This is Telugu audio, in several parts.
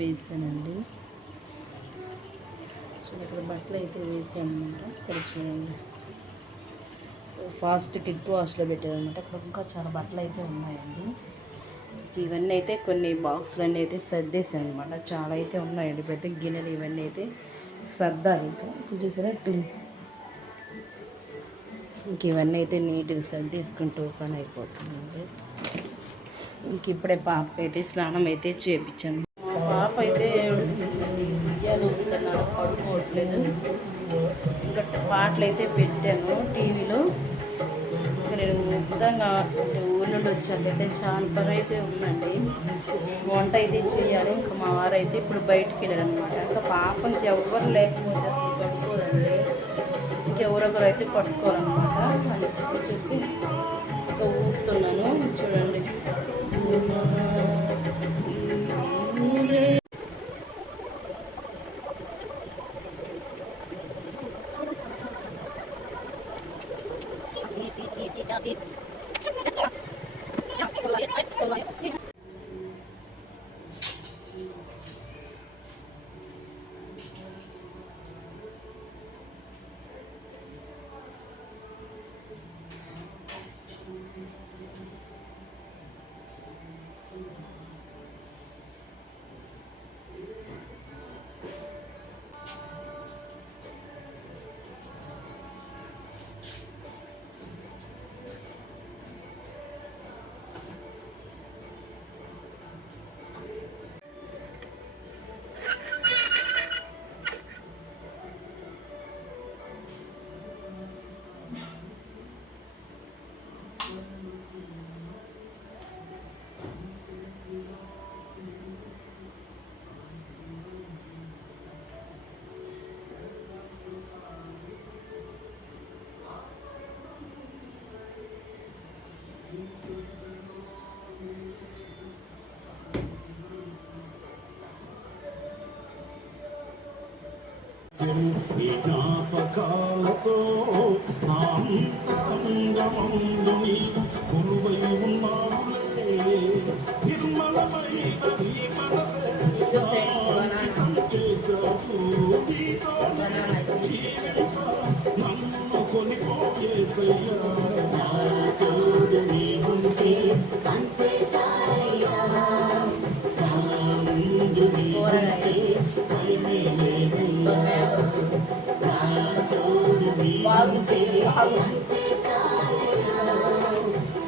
వేసానండి. సో ఇక్కడ బట్టలు అయితే వేసాను అనమాట. ఇక్కడ చూడండి, ఫాస్ట్ కిక్ వాష్లో పెట్టారనమాట. ఇక్కడ ఇంకా చాలా బట్టలు అయితే ఉన్నాయండి. ఇవన్నీ అయితే కొన్ని బాక్సులన్నీ అయితే సర్దేశాను అనమాట. చాలా అయితే ఉన్నాయండి, పెద్ద గిన్నెలు ఇవన్నీ అయితే సర్దాలి. ఇంకా చూసారా ఇంక ఇవన్నీ అయితే నీట్గా సర్దేసుకుంటూ పని అయిపోతుందండి. ఇంక ఇప్పుడే పాప అయితే స్నానం అయితే చేయించాను. మా పాప అయితే ఏడుస్తుందండి, ఉయ్యాలు ఊపుతున్నాను, పడుకోవట్లేదు. ఇంకా పాటలు అయితే పెట్టాను టీవీలో. ఇంకా నేను మొత్తంగా ఊరి నుండి వచ్చాకైతే చాలా పని అయితే ఉందండి. వంట అయితే చేయాలి. ఇంకా మా వారు అయితే ఇప్పుడు బయటికి వెళ్ళారనమాట. ఇంకా పాప ఇంకెవ్వరు లేకపోతే అసలు పడుకోదండి. ఇంకెవరొకరు అయితే పట్టుకోవాలన్నమాట అని చెప్పి ఇంకా ఊపుతున్నాను. చూడండి, ఈ జ్ఞాపకాలతో నా అంతరంగమందు నీవు కొలువై ఉన్నావులే. నిర్మలమైన నీ మనసే అంకితం చేశావు. నీతోనే జీవించ నన్ను కొనిపోయేసయ్యా. నా తోడు నీవుంటే అంతే చాలయ్యా. నా ముందు నీవుంటే భయమే లేదయ్యా. నా తోడు నీవుంటే అంతే చాలయ్యా.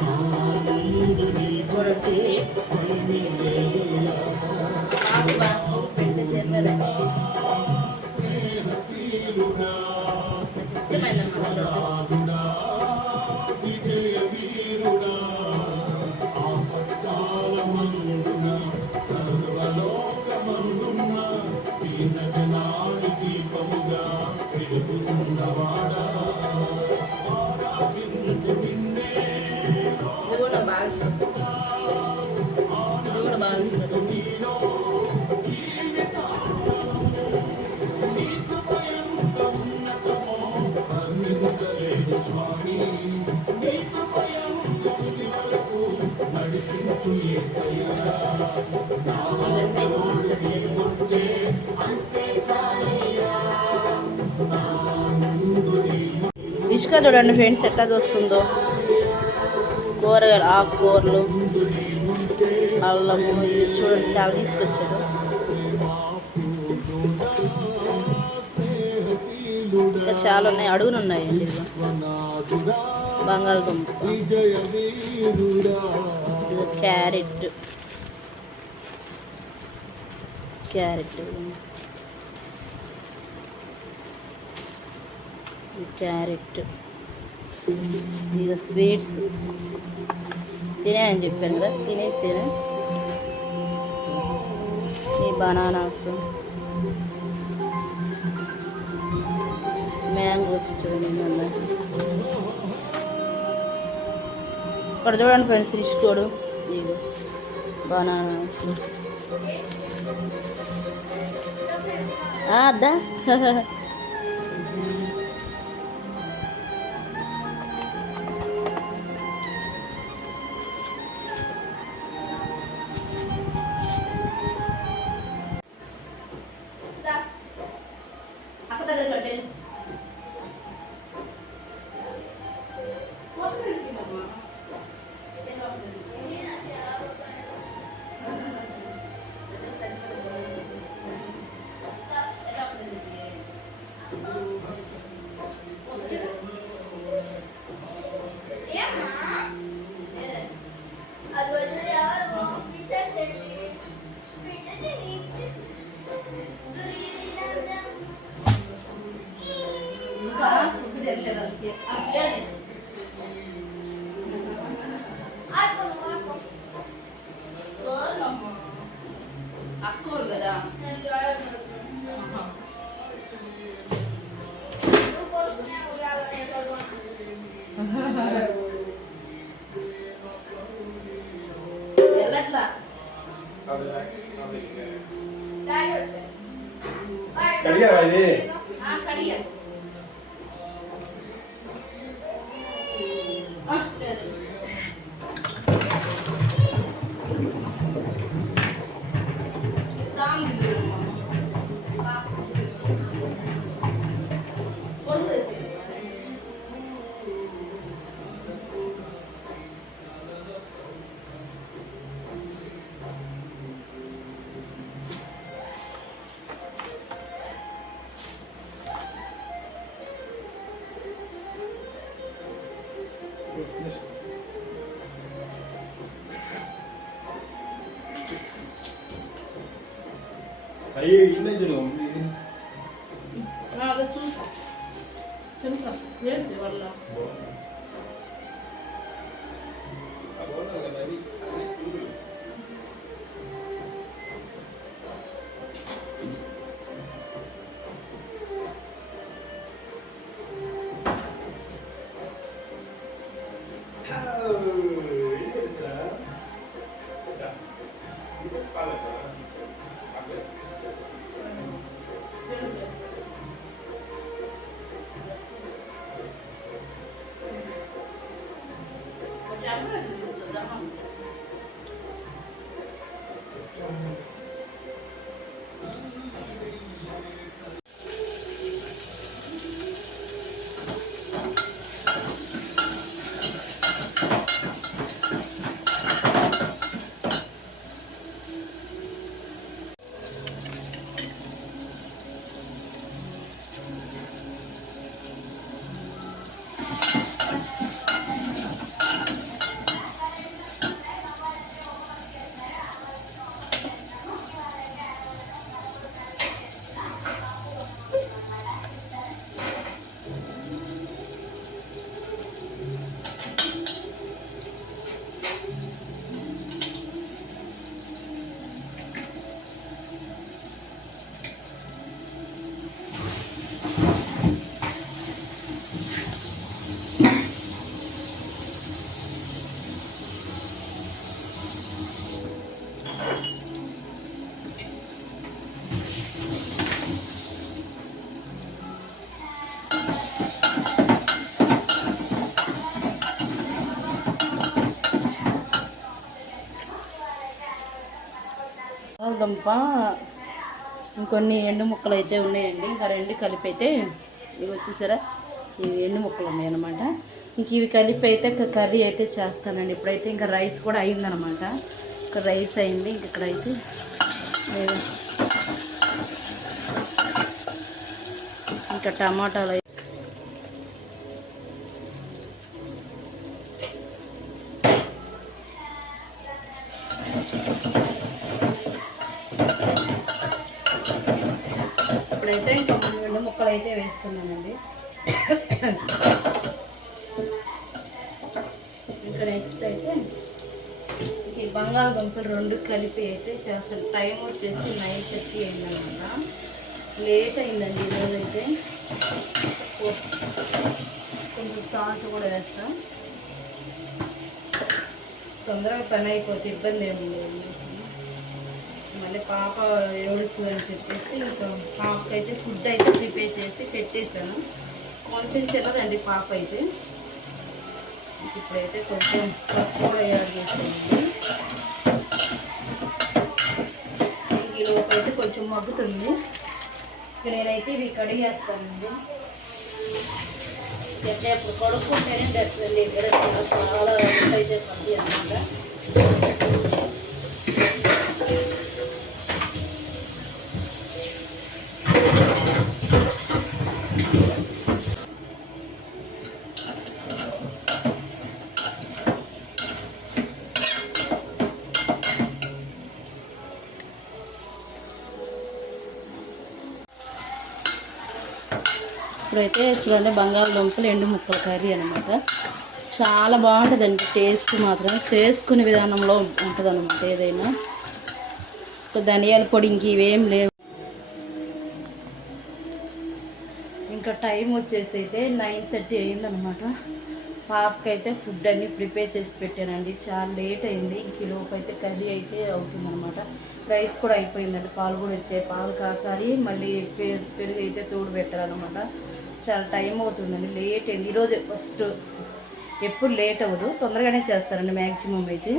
నా ముందు నీవుంటే భయమే లేదయ్యా. స్నేహశీలుడా నాథుడా విజయ వీరుడా ఆపత్కాలమందున సర్వలోకమందున్న దీన జనాడి దీపముగా వెలుగుచున్నవాడా. ఆరాధింతు నిన్నే ఆనందింతు నీలో వర్ణించలేదు స్వామి. నీ కృపయందు తుది వరకు నడిపించు యేసయ్యా. నా తోడు నీవుంటే అంతే చాలయ్యా. నా ముందు నీవు ఇసుక చూడండి ఫ్రెండ్స్ ఎట్లా వస్తుందో. కూరగాయలు, ఆకుకూరలు, అల్లము ఇది చూడండి చాలా తీసుకొచ్చారు. ఇంకా చాలా ఉన్నాయి, అడుగులు ఉన్నాయండి. బంగాళదుంప, క్యారెట్ క్యారెట్ క్యారెట్ ఇక స్వీట్స్ తినేయని చెప్పాను కదా, తినేసేనా. ఈ బనానాస్, మ్యాంగోస్ చూడండి. ఇక్కడ చూడండి ఫ్రెండ్స్, రిష్కోడు, ఇవి బనానాస్. అద్దా లేదు అందుకే అట్లే అక్కోరు కదా వెళ్ళట్లా కడిగా ఇది కడిగా అయ్యో ఇన్నే చూడు అదే చూసా చూసా ఏంటి వల్ల బంగాళదుంప ఇంకొన్ని ఎండు ముక్కలు అయితే ఉన్నాయండి. ఇంకా రెండు కలిపి అయితే ఇవి చూసారా, ఇవి ఎండు ముక్కలు ఉన్నాయి అనమాట. ఇంక ఇవి కలిపి అయితే కర్రీ అయితే చేస్తానండి. ఇప్పుడైతే ఇంకా రైస్ కూడా అయిందనమాట. ఇంకా రైస్ అయింది. ఇంక ఇక్కడైతే ఇంకా టమాటాలు ఇప్పుడైతే ఇంకా రెండు ముక్కలు అయితే వేస్తున్నానండి. ఇంకా నెక్స్ట్ అయితే ఈ బంగాళదుంపలు రెండు కలిపి అయితే చేస్తాను. టైం వచ్చేసి 9:30 అయిందనమాట. లేట్ అయిందండి ఈరోజు అయితే. కొంచెం సాల్ట్ కూడా వేస్తాం, తొందరగా పని అయిపోతే ఇబ్బంది ఏమి లేదు. మళ్ళీ పాప ఏడుస్తుంది అని చెప్పేసి ఇంకా పాపకైతే ఫుడ్ అయితే ప్రిపేర్ చేసి పెట్టేశాను. కొంచెం చిన్నదండి పాప అయితే. ఇప్పుడైతే కొంచెం పసుపు కూడా యాడ్ చేస్తానండి. ఈ లోపు అయితే కొంచెం మగ్గుతుంది. నేనైతే ఇవి కడిగేస్తానండి. ఎప్పుడు కడుక్కుంటేనే బెటర్ దగ్గర చాలా అయితే పది అన్నమాట. ఇప్పుడైతే చూడండి బంగాళదుంపలు ఎండు ముక్కల కర్రీ అనమాట. చాలా బాగుంటుందండి, టేస్ట్ మాత్రం చేసుకునే విధానంలో ఉంటుంది అనమాట. ఏదైనా ధనియాల పొడి ఇంక ఇవేం లేవు. ఇంకా టైం వచ్చేసి అయితే 9:30 అయిందనమాట. పాపకైతే ఫుడ్ అన్నీ ప్రిపేర్ చేసి పెట్టానండి. చాలా లేట్ అయింది. ఇంక లోపు అయితే కర్రీ అయితే అవుతుందన్నమాట. రైస్ కూడా అయిపోయిందండి, పాలు కూడా వచ్చాయి. పాలు కాచాలి, మళ్ళీ పెరుగు అయితే తోడు పెట్టాలన్నమాట. చాలా టైం అవుతుందండి, లేట్ అయింది ఈరోజు. ఫస్ట్ ఎప్పుడు లేట్ అవ్వదు, తొందరగానే చేస్తారండి మ్యాక్సిమం అయితే.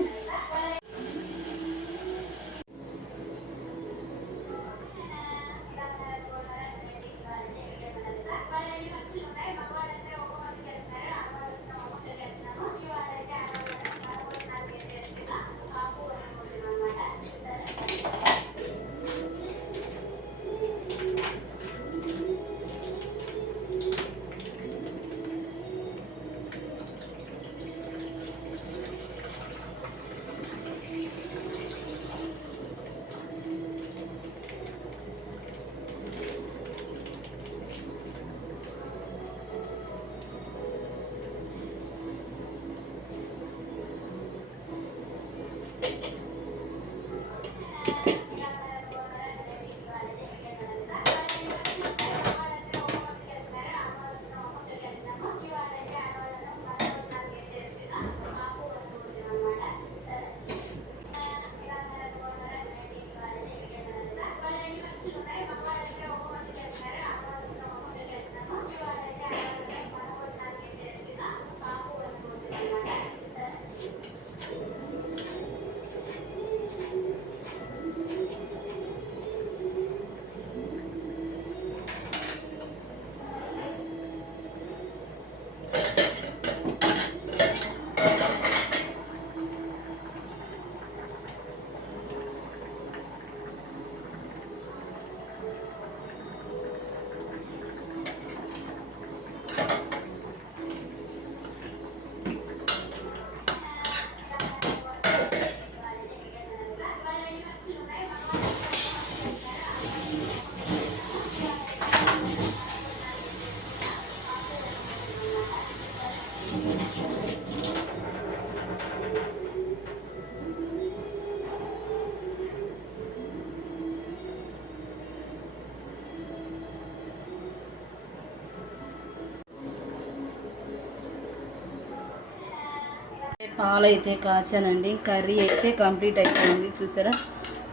పాలు అయితే కాచానండి. కర్రీ అయితే కంప్లీట్ అయిపోయింది. చూసారా,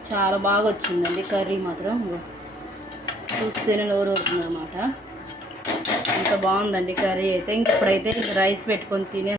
చాలా బాగా వచ్చిందండి కర్రీ మాత్రం. చూస్తేనే నోరు అవుతుంది అనమాట. అంత బాగుందండి కర్రీ అయితే. ఇంక ఇప్పుడైతే రైస్ పెట్టుకొని తినే